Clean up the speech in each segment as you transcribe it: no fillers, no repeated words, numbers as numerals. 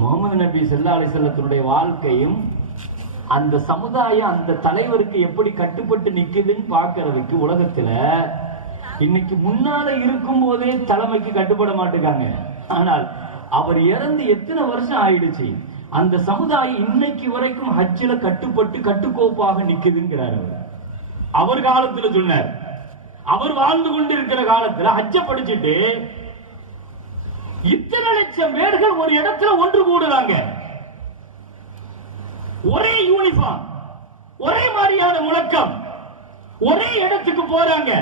முகமது நபி ஸல்லல்லாஹு அலைஹி வஸல்லத்தினுடைய வாழ்க்கையும் அந்த சமுதாயம் அந்த தலைவருக்கு எப்படி கட்டுப்பட்டு நிக்குதுன்னு பார்க்கறதுக்கு உலகத்துல இன்னைக்கு முன்னால இருக்கும் போதே தலைமைக்கு கட்டுப்பட மாட்டேங்காங்க. ஆனால் அவர் இறந்து எத்தனை வருஷம் ஆயிடுச்சு, அந்த சமுதாயம் இன்னைக்கு வரைக்கும் ஹஜ்ஜில கட்டுப்பட்டு கட்டுக்கோப்பாக நிக்குதுங்கிறார். அவர் காலத்துல சொன்னார், அவர் வாழ்ந்து கொண்டிருக்கிற காலத்துல ஹஜ்ஜ படிச்சுட்டு இத்தனை லட்சம் பேர்கள் ஒரு இடத்துல ஒன்று கூடுறாங்க. ஒரே யூனிஃபார்ம், ஒரே மாதிரியான முழக்கம், ஒரே இடத்துக்கு போறாங்க.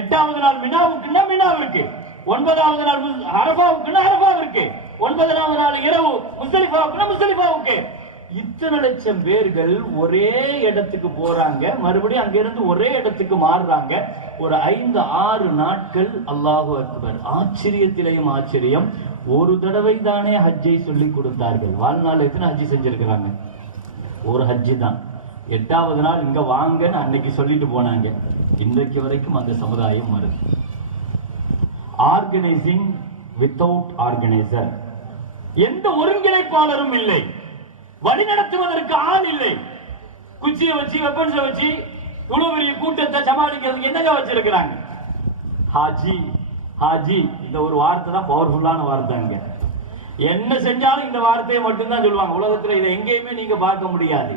8வது நாள் மினாவுக்குன்னா மினாவிற்கு, 9வது நாள் அரபாவுக்குன்னா அரபாவிற்கு, 9வது நாள் இரவு முஸ்தலிஃபாவுக்குன்னா முஸ்தலிஃபாவுக்கு. இத்தனை லட்சம் பேர்கள் ஒரே இடத்துக்கு போறாங்க, மறுபடியும் அங்கிருந்து ஒரே இடத்துக்கு மாறுறாங்க. ஒரு 5-6 நாட்கள். அல்லாஹு அக்பர். ஆச்சரியத்திலேயும் ஆச்சரியம். ஒரு தடவை தானே ஹஜ்ஜை சொல்லி கொடுத்தார்கள். வாழ்நாள் எத்தனை ஹஜ்ஜி செஞ்சிருக்கிறாங்க? ஒரு ஹஜ்ஜி தான். 8வது நாள் இங்க வாங்கன்னு அன்னைக்கு சொல்லிட்டு போனாங்க. இன்றைக்கு வரைக்கும் அந்த சமுதாயம் வருது. Organising without organiser. எந்த ஒருங்கிணைப்பாளரும் இல்லை, வழிநடத்துவதற்கு ஆள் இல்லை. குச்சியை வச்சு வெப்பன்ஸை வச்சு இவ்வளவு பெரிய கூட்டத்தை சமாளிக்கிறதுக்கு என்னங்க வச்சிருக்கிறாங்க? ஹாஜி ஹாஜி இந்த ஒரு வார்த்தை தான் பவர்ஃபுல்லான வார்த்தைங்க. என்ன செஞ்சாலும் இந்த வார்த்தையை மட்டும்தான் சொல்லுவாங்க. உலகத்துல இதை எங்கேயுமே நீங்க பார்க்க முடியாது.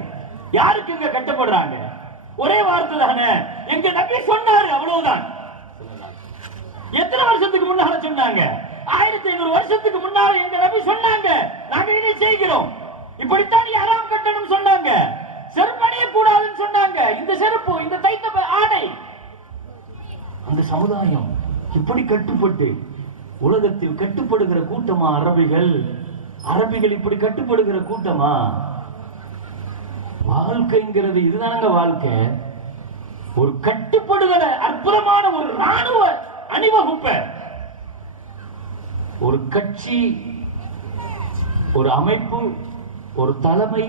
யாருக்கு இங்க கட்டப்படுறாங்க? ஒரே வார்த்தை தானே, எங்க நபி சொன்னாரு, அவ்வளவுதான். எத்தனை வருஷத்துக்கு முன்னால சொன்னாங்க? 1500 வருஷத்துக்கு முன்னால எங்க நபி சொன்னாங்க, நாங்க இதை செய்கிறோம். இப்படித்தான் யாராம் கட்டணும் சொன்னாங்க. செருப்பு அணிய கூடாதுன்னு சொன்னாங்க. இந்த செருப்பு, இந்த தைத்த ஆடை. அந்த சமுதாயம் இப்படி கட்டுப்பட்டு உலகத்தில் கட்டுப்படுகிற கூட்டமா அரபிகள்? அரபிகள் இப்படி கட்டுப்படுகிற கூட்டமா? வாழ்க்கைங்கிறது இதுதானங்க வாழ்க்கை. ஒரு கட்டுப்படுதல அற்புதமான ஒரு ராணுவ அணிவகுப்ப, ஒரு கட்சி, ஒரு அமைப்பு, ஒரு தலைமை,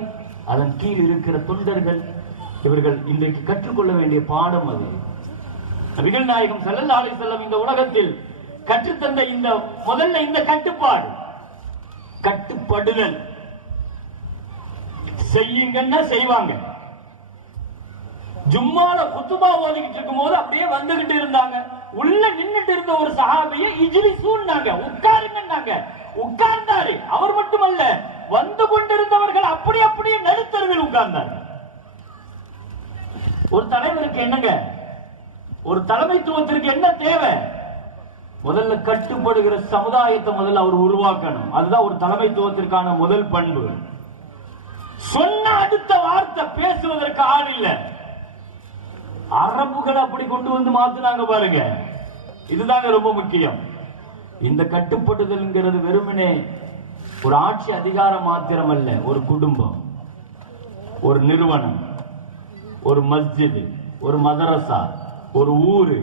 அதன் கீழ் இருக்கிற தொண்டர்கள், இவர்கள் இன்றைக்கு கற்றுக்கொள்ள வேண்டிய பாடம் அது. நபிகள் நாயகம் ஸல்லல்லாஹு அலைஹி வஸல்லம் இந்த உலகத்தில் கற்றுத்தந்த இந்த முதல்ல இந்த கட்டுப்பாடு, கட்டுப்படுதல். செய்யுங்கன்னா செய்வாங்க. ஜும்மால குத்துபா ஓதிக்கிட்டு இருக்கும் போது அப்படியே வந்துகிட்டு இருந்தாங்க. உள்ள நின்னுட்டு இருந்த ஒரு சஹாபியை இஜ்லிஸூன்னாங்க, உட்காருங்கன்னாங்க. உட்கார்ந்தாரு. அவர் மட்டுமல்ல, வந்து கொண்டிருந்தவர்கள் அப்படியே நடுத்தருவில் உட்கார்ந்தார்கள். ஒரு தலைவருக்கு என்னங்க, ஒரு தலைமைத்துவத்திற்கு என்ன தேவை? முதல்ல கட்டுப்படுகிற சமுதாயத்தை முதல்ல அவர் உருவாக்கணும். அதுதான் ஒரு தலைமைத்துவத்திற்கான முதல் பண்பு. சொன்ன அடுத்த வார்த்தை பேசுவதற்கு ஆள் இல்ல. அரபுகள் அப்படி கொண்டு வந்து மாத்தினாங்க பாருங்க. இதுதாங்க ரொம்ப முக்கியம். இந்த கட்டுப்படுதல்ங்கிறது வெறுமனே ஒரு ஆட்சி அதிகாரம் மாத்திரம் அல்ல. ஒரு குடும்பம், ஒரு நிறுவனம், ஒரு மஸ்ஜித், ஒரு மதரசா, ஒரு ஊரு,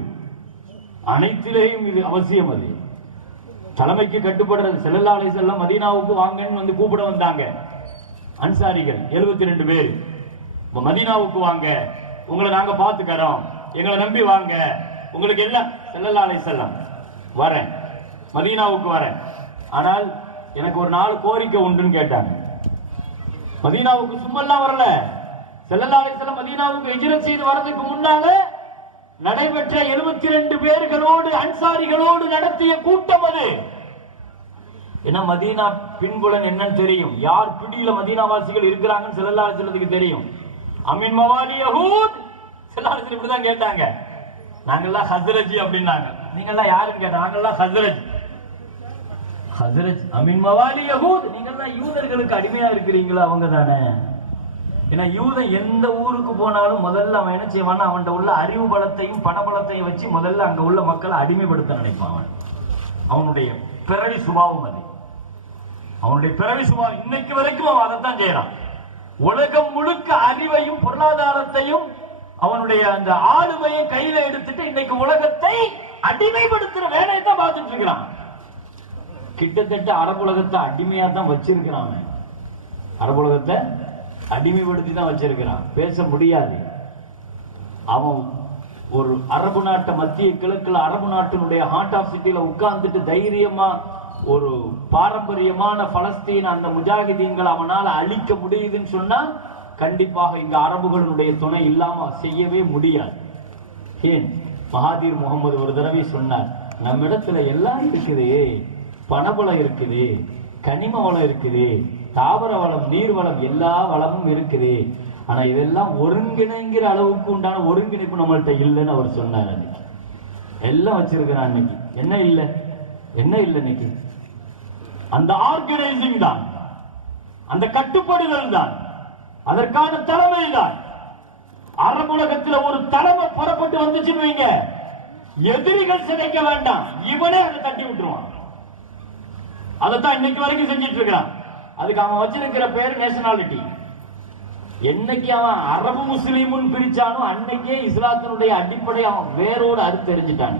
அனைத்திலேயும் இது அவசியம். அது தலைமைக்கு கட்டுப்படுறது. ஸல்லல்லாஹு அலைஹி வஸல்லம் மதீனாவுக்கு வாங்கன்னு வந்து கூப்பிட வந்தாங்க அன்சாரிகள் 72 பேர். மதீனாவுக்கு வாங்க, உங்களை நாங்க பாத்துக்கிறோம், எங்களை நம்பி வாங்க, உங்களுக்கு எல்லாம். ஸல்லல்லாஹு அலைஹி வஸல்லம் வரேன், மதீனாவுக்கு வரேன், ஆனால் எனக்கு ஒரு 4 கோரிக்கை உண்டுன்னு கேட்டாங்க. மதீனாவுக்கு சும்மெல்லாம் வரல. ஸல்லல்லாஹு அலைஹி வஸல்லம் மதீனாவுக்கு ஹிஜ்ரத் செய்து வரதுக்கு முன்னால நடைபெற்ற 72 பேர்களோடு அன்சாரிகளோடு நடத்திய கூட்டம் அது. ஏன்னா மதீனா பின்புலன் என்னன்னு தெரியும். யார் பிடியில மதீனாவாசிகள் இருக்கிறாங்கன்னு ஸல்லல்லாஹு அலைஹி வஸல்லத்துக்கு தெரியும். அமின் மவாலி யஹூத். ஸல்லல்லாஹு அலைஹி வஸல்லம் இப்படிதான் கேட்டாங்க. நாங்கெல்லாம் ஹஸ்ரஜி அப்படின்னாங்க. நீங்கெல்லாம் யாருன்னு கேட்டாங்க. நாங்கெல்லாம் ஹஸ்ரஜ். ஹஸ்ரஜ் அமின் மவாலி யஹூத். நீங்கெல்லாம் யூதர்களுக்கு அடிமையா இருக்கிறீங்களா? அவங்க தானே. ஏன்னா யூதன் எந்த ஊருக்கு போனாலும் முதல்ல அவன் என்ன செய்வான், அவன்கிட்ட உள்ள அறிவு பலத்தையும் பணபலத்தையும் வச்சு முதல்ல அங்க உள்ள மக்களை அடிமைப்படுத்த நினைப்பான். அவனுடைய பிறவி சுபாவம் அது. அவனுடைய பிறவி சுபாவம் இன்னைக்கு வரைக்கும் அவன் அதைத்தான் செய்யறான். உலகம் முழுக்க அறிவையும் பொருளாதாரத்தையும் அவனுடைய அந்த ஆளுமையை கையில எடுத்துட்டு இன்னைக்கு உலகத்தை அடிமைப்படுத்துற வேலையை தான் பார்த்துட்டு இருக்கிறான். கிட்டத்தட்ட அரபுலகத்தை அடிமையா தான் வச்சிருக்கிறான். அரபுலகத்தை அடிமைப்படுத்தி தான் வச்சிருக்கிறான். பேச முடியாது. அவன் ஒரு அரபு நாட்டை மத்திய கிழக்குல அரபு நாட்டினுடைய ஹார்ட் ஆஃப் சிட்டியில உட்கார்ந்துட்டு தைரியமா ஒரு பாரம்பரியமான பலஸ்தீன் அந்த முஜாஹிதீன்கள் அவனால் அழிக்க முடியுதுன்னு சொன்னா கண்டிப்பாக இங்க அரபுகளுடைய துணை இல்லாம செய்யவே முடியாது. ஏன் மகாதீர் முகமது ஒரு தடவை சொன்னார், நம்ம இடத்துல எல்லாம் இருக்குது, பணபலம் இருக்குது, கனிம வளம் இருக்குது, தாவர வளம், நீர் வளம், எல்லா வளமும் இருக்குது. ஆனா இதெல்லாம் ஒருங்கிணைங்கிற அளவுக்கு உண்டான ஒருங்கிணைப்பு நம்மள்கிட்ட இல்லைன்னு அவர் சொன்னார். அன்னைக்கு எல்லாம் வச்சிருக்கிறான். அன்னைக்கு என்ன இல்லை, என்ன இல்லை, இன்னைக்கு அந்த ஆர்கனைசிங் தான், அந்த கட்டுப்படுதல் தான், அதற்கான தலைமை தான். அரபுலகத்தில் ஒரு தலைமை புறப்பட்டு வந்துச்சுன்னு வைங்க, எதிரிகள் சிதைக்க வேண்டாம், இவனே அதை தட்டி விட்டுருவான். அதைத்தான் இன்னைக்கு வரைக்கும் செஞ்சிட்டு இருக்கிறான். அதுக்கு அவன் வச்சிருக்கிற பேர் நேஷனாலிட்டி. என்னைக்கு அவன் அரபு முஸ்லீமுன்னு பிரிச்சானோ அன்னைக்கே இஸ்லாத்தினுடைய அடிப்படை அவன் வேரோடு அறுத்தெறிஞ்சிட்டான்.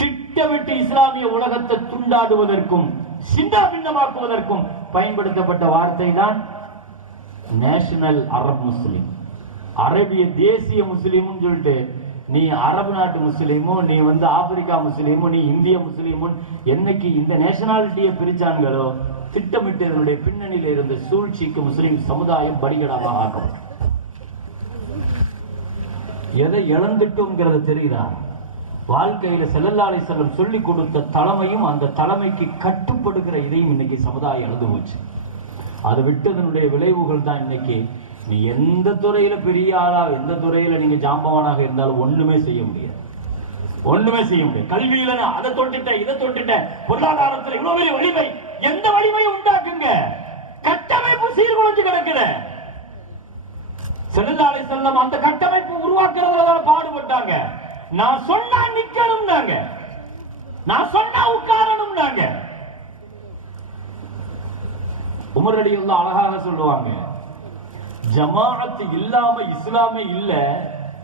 திட்டமிட்டு இஸ்லாமிய உலகத்தை துண்டாடுவதற்கும் சிந்தாபின்னமாக்குவதற்கும் பயன்படுத்தப்பட்ட வார்த்தை தான் நேஷனல் அரப் முஸ்லீம், அரபிய தேசிய முஸ்லீம்னு சொல்லிட்டு, நீ அரபு நாட்டு முஸ்லீமோ, நீ ஆப்பிரிக்கா முஸ்லீமோ, நீ இந்திய முஸ்லீமோ, என்னைக்கு இந்த நேஷனாலிட்டியை பிரிச்சான்களோ திட்டமிட்டு இதனுடைய பின்னணியில் இருந்த சூழ்ச்சிக்கு முஸ்லிம் சமுதாயம் பலிகடாவாக ஆகும். எதை இழந்துட்டோங்கிறது தெரியுதா? வாழ்க்கையில ஸல்லல்லாஹு அலைஹி வஸல்லம் சொல்லி கொடுத்த தலைமையும் அந்த தலைமைக்கு கட்டுப்படுகிற இதையும் இன்னைக்கு சமுதாயம் இழந்து போச்சு. அதை விட்டதனுடைய விளைவுகள் தான் இன்னைக்கு. நீ எந்த துறையில பெரிய ஆளா, எந்த துறையில நீங்க ஜாம்பவானாக இருந்தாலும் ஒண்ணுமே செய்ய முடியாது, ஒண்ணுமே செய்ய முடியாது. கல்வியில நான் அதை தொட்டுட்டேன், இதை தொட்டுட்டேன், பொருளாதாரத்தில் இவ்வளவு பெரிய வலிமை, எந்த வலிமையும் உண்டாக்குங்க, கட்டமைப்பு சீர்குலைஞ்சு கிடக்குற. ஸல்லல்லாஹு அலைஹி வஸல்லம் அந்த கட்டமைப்பு உருவாக்குறதுல பாடுபட்டாங்க. நான் சொன்னா நிக்கணும், நான் சொன்னா உட்காரணும். உமர் ரலியல்லாஹு அழகாக சொல்லுவாங்க, ஜமாஅத் இல்லாம இஸ்லாமே இல்ல,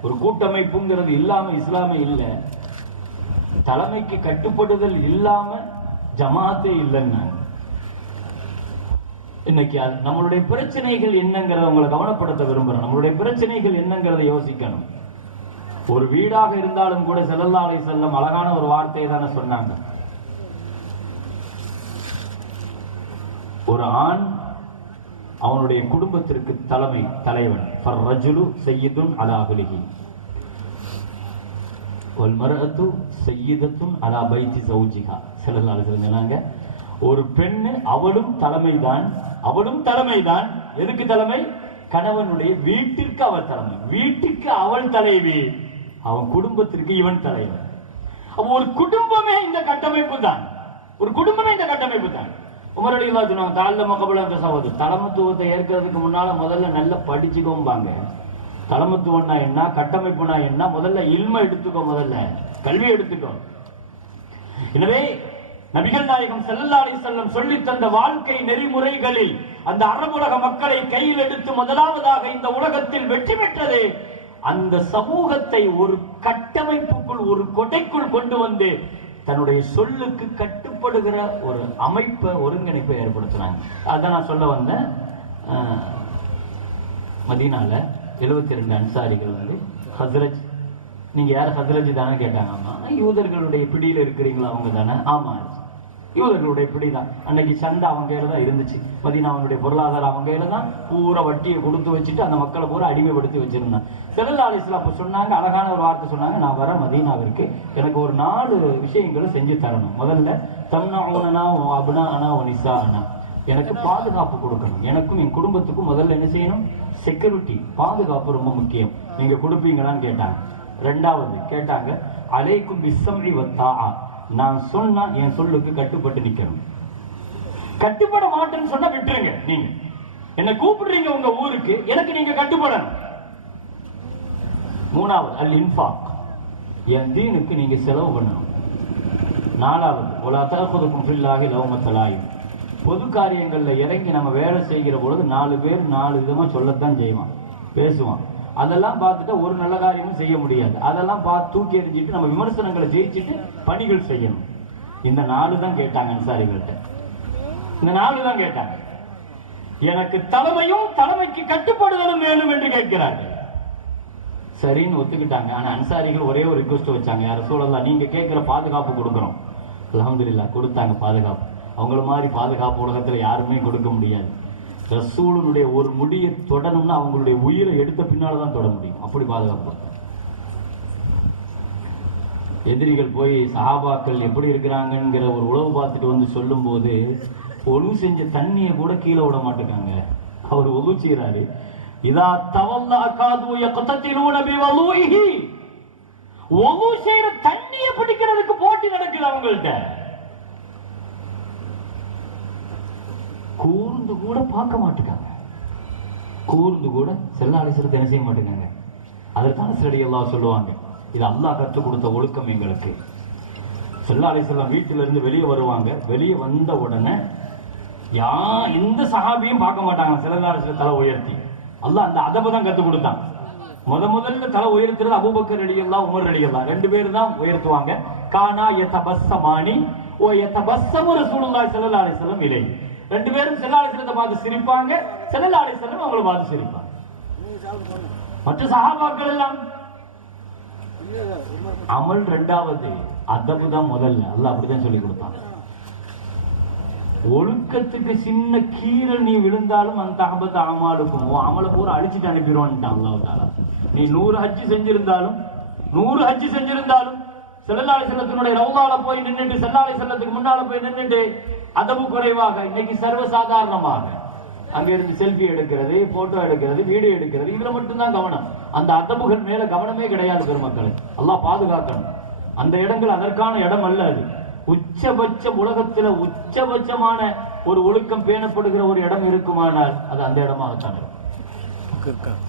ஒரு கூட்டமைப்புங்கிறது இல்லாம இஸ்லாமே இல்ல, தலைமைக்கு கட்டுப்படுதல் இல்லாம ஜமாஅத்தே இல்லைன்னா. இன்னைக்கு நம்மளுடைய பிரச்சனைகள் என்னங்கிறத உங்களை கவனப்படுத்த விரும்புறேன். நம்மளுடைய பிரச்சனைகள் என்னங்கிறத யோசிக்கணும். ஒரு வீடாக இருந்தாலும் கூட ஸல்லல்லாஹு அலைஹி வஸல்லம் அழகான ஒரு வார்த்தையை தானே சொன்னாங்க. ஒரு ஆண் அவனுடைய குடும்பத்திற்கு தலைவன். ஃபர்ரஜுலு சய்யிதுன் அலா அஹ்லிஹி வல் மர்அத்து சய்யிதத்துன் அலா பைத்தி ஸௌஜிஹா. ஸல்லல்லாஹு அலைஹி வஸல்லம் சொன்னாங்க, ஒரு பெண்ணு அவளும் தலைமைதான். எதுக்கு தலைமை? கணவனுடைய வீட்டிற்கு அவள் தலைமை, வீட்டுக்கு அவள் தலைவி, அவன் குடும்பத்திற்கு இவன் தலைவன். ஒரு குடும்பமே இந்த கட்டமைப்பு தான், ஒரு குடும்பமே இந்த கட்டமைப்பு தான். உமர் ரலியல்லாஹு சொன்னாங்க, தஅல்லம கப்ல அன் தஸவது, தலைமைத்துவத்தை ஏற்கிறதுக்கு முன்னால முதல்ல நல்லா படிச்சுக்கோம்பாங்க. தலைமைத்துவம்னா என்ன, கட்டமைப்புனா என்ன, முதல்ல இல்ம எடுத்துக்கோ, முதல்ல கல்வி எடுத்துக்கோ. எனவே நபிகள் நாயகம் ஸல்லல்லாஹு அலைஹி வஸல்லம் சொல்லி தந்த வாழ்க்கை நெறிமுறைகளில் அந்த அரபுலக மக்களை கையில் எடுத்து முதலாவதாக இந்த உலகத்தில் வெற்றி பெற்றது அந்த சமூகத்தை ஒரு கட்டமைப்புக்குள், ஒரு கொடைக்குள் கொண்டு வந்து தன்னுடைய சொல்லுக்கு கட்டுப்படுகிற ஒரு அமைப்பை, ஒருங்கிணைப்பை ஏற்படுத்தினாங்க. அதான் நான் சொல்ல வந்தேன். மதீனால 72 அன்சாரிகள் ஹஸ்ரஜ், நீங்க யார் ஹஸ்ரஜ் தானே கேட்டாங்க. ஆமா. யூதர்களுடைய பிடியில இருக்கிறீங்களா? அவங்க தானே. ஆமா, யூதர்களுடைய பிடிதான். அன்னைக்கு சண்டை அவங்க கையில தான் இருந்துச்சு. மதீனாவுடைய பொருளாதாரம் அவங்க கையில தான். பூரா வட்டியை கொடுத்து வச்சுட்டு அந்த மக்களை பூரா அடிமைப்படுத்தி வச்சிருந்தாங்க. ஸல்லல்லாஹு அலைஹி வஸல்லம் அப்ப சொன்னாங்க, அழகான ஒரு வார்த்தை சொன்னாங்க, நான் வர மதீனாவிற்கு எனக்கு ஒரு 4 விஷயங்களை செஞ்சு தரணும். முதல்ல தம்னஊனனா வ அப்னாஅனா வ நிசாஅனா, எனக்கு பாதுகாப்பு கொடுக்கணும். எனக்கும் என் குடும்பத்துக்கும் முதல்ல என்ன செய்யணும்? செக்யூரிட்டி, பாதுகாப்பு ரொம்ப முக்கியம். நீங்க கொடுப்பீங்களான்னு கேட்டாங்க. ரெண்டாவது கேட்டாங்க, அலைக்கும் பிஸ்ஸம்இ வத்தாஆ, நான் சொன்னா என் சொல்லுக்கு கட்டுப்பட்டு நிக்கணும். கட்டுப்பட மாட்டேன்னு சொன்னா விட்டுருங்க. நீங்க என்ன கூப்பிடுறீங்க உங்க ஊருக்கு, எனக்கு நீங்க கட்டுப்படணும். மூணாவது அல் இன்ஃபாக், என் தீனுக்கு நீங்க செலவு பண்ணணும். நாலாவது வலா தஅഖுதுகும் ஃபில்லாஹி லௌமத்த லாயிம், பொது காரியங்கள்ல இறங்கி நம்ம வேலை செய்கிற பொழுது 4 பேர் 4 விதமா சொல்லத்தான் செய்வான், பேசுவான். அதெல்லாம் பார்த்துட்டு ஒரு நல்ல காரியமும் செய்ய முடியாது. அதெல்லாம் பார்த்து தூக்கி எறிஞ்சிட்டு நம்ம விமர்சனங்களை ஜெயிச்சுட்டு பணிகள் செய்யணும். இந்த 4 தான் கேட்டாங்க அன்சாரிகள்கிட்ட. இந்த 4 தான் கேட்டாங்க. எனக்கு தலைமையும் தலைமைக்கு கட்டுப்படுதலும் வேணும் என்று கேட்கிறார்கள். சரின்னு ஒத்துக்கிட்டாங்க. ஆனா அன்சாரிகள் ஒரே ஒரு ரிக்வெஸ்ட் வச்சாங்க, யார சூழல்லா, நீங்க கேட்கிற பாதுகாப்பு கொடுக்கிறோம், அல்ஹம்துலில்லாஹ் கொடுத்தாங்க பாதுகாப்பு. அவங்கள மாதிரி பாதுகாப்பு உலகத்துல யாருமே கொடுக்க முடியாது. ரசூலுடைய ஒரு முடியை தொடணும்னா அவங்களுடைய உயிரை எடுத்த பின்னால்தான் தொட முடியும். அப்படி பாதுகாப்பு. எதிரிகள் போய் சஹாபாக்கள் எப்படி இருக்கிறாங்கிற ஒரு உளவு பார்த்துட்டு வந்து சொல்லும் போது ஒழு செஞ்ச தண்ணியை கூட கீழே விட மாட்டேங்காங்க. அவர் ஒழு செய்யறாரு. இதா தவல்லா காது யக்ததிலூன பிவலூஹி, ஒழு செய்யற தண்ணியை பிடிக்கிறதுக்கு போட்டி நடக்குது அவங்கள்ட்ட. கூர்ந்து கூட பார்க்க மாட்டேங்காங்க. கூர்ந்து கூட செல்லாலிசரத்தை என்ன செய்ய மாட்டேங்காங்க. அதற்கான சிலடி எல்லாம் சொல்லுவாங்க, இது அல்லாஹ் கற்றுக் கொடுத்த ஒழுக்கம் எங்களுக்கு. ஸல்லல்லாஹு அலைஹி வஸல்லம் வீட்டில இருந்து வெளியே வருவாங்க. வெளியே வந்த உடனே எந்த சஹாபியும் பார்க்க மாட்டாங்க. ஸல்லல்லாஹு அலைஹி வஸல்லம் தலை உயர்த்தி, அல்லாஹ் அந்த அதபை தான் கற்றுக் கொடுத்தான். முதல்ல தலை உயர்த்துறது அபூபக்கர் ரலியல்லாஹு, உமர் ரலியல்லாஹு, ரெண்டு பேரும் தான் உயர்த்துவாங்க. கானா யதபஸ்ஸமானி வ யதபஸ்ஸமு ரசூலுல்லாஹி ஸல்லல்லாஹு அலைஹி வஸல்லம் இலை. ரெண்டு பேரும் ஸல்லல்லாஹு அலைஹி வஸல்லத்தை பார்த்து சிரிப்பாங்க, ஸல்லல்லாஹு அலைஹி வஸல்லம் அவங்களை பார்த்து சிரிப்பாங்க. மற்ற சஹாபாக்கள் எல்லாம் அமல் ரெண்டாவது, அதபு தான் முதல்ல. அல்லாஹ் அப்படிதான் சொல்லி கொடுத்தான். ஒழுக்கத்துக்கு சின்ன கீரை நீ விழுந்தாலும் அந்த அபத்தை அமாலுக்கும் அமலை பூரா அழிச்சிட்டு அனுப்பிடுவான்ட்டான் அல்லாஹ் தஆலா. நீ 100 ஹஜ் செஞ்சிருந்தாலும் ஸல்லல்லாஹு அலைஹி வஸல்லத்தினுடைய ரவுதால போய் நின்னுட்டு, ஸல்லல்லாஹு அலைஹி வஸல்லத்துக்கு முன்னால போய் நின்னுட்டு அதபு குறைவாக இன்னைக்கு சர்வசாதாரணமாக அங்க இருந்து செல்ஃபி எடுக்கிறது, போட்டோ எடுக்கிறது, வீடியோ எடுக்கிறது, இதுல மட்டும்தான் கவனம். அந்த அதபுகள் மேல கவனமே கிடையாது பெருமக்கள். அல்லாஹ் பாதுகாக்கணும். அந்த இடங்கள் அதற்கான இடம் அல்ல. அது உச்சபட்சம், உலகத்துல உச்சபட்சமான ஒரு ஒழுக்கம் பேணப்படுகிற ஒரு இடம் இருக்குமானால் அது அந்த இடமாகத்தான் இருக்கும்.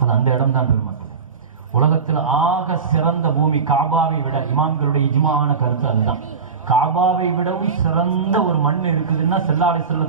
அது அந்த இடம் தான் பெருமக்கள். உலகத்தில் ஆக சிறந்த பூமி காபாவை விட, இமாம்களுடைய இஜ்மாவான கருத்து அதுதான், காபாவை விடவும் சிறந்த ஒரு மண் இருக்குதுன்னா ஸல்லல்லாஹு அலைஹி வஸல்லம்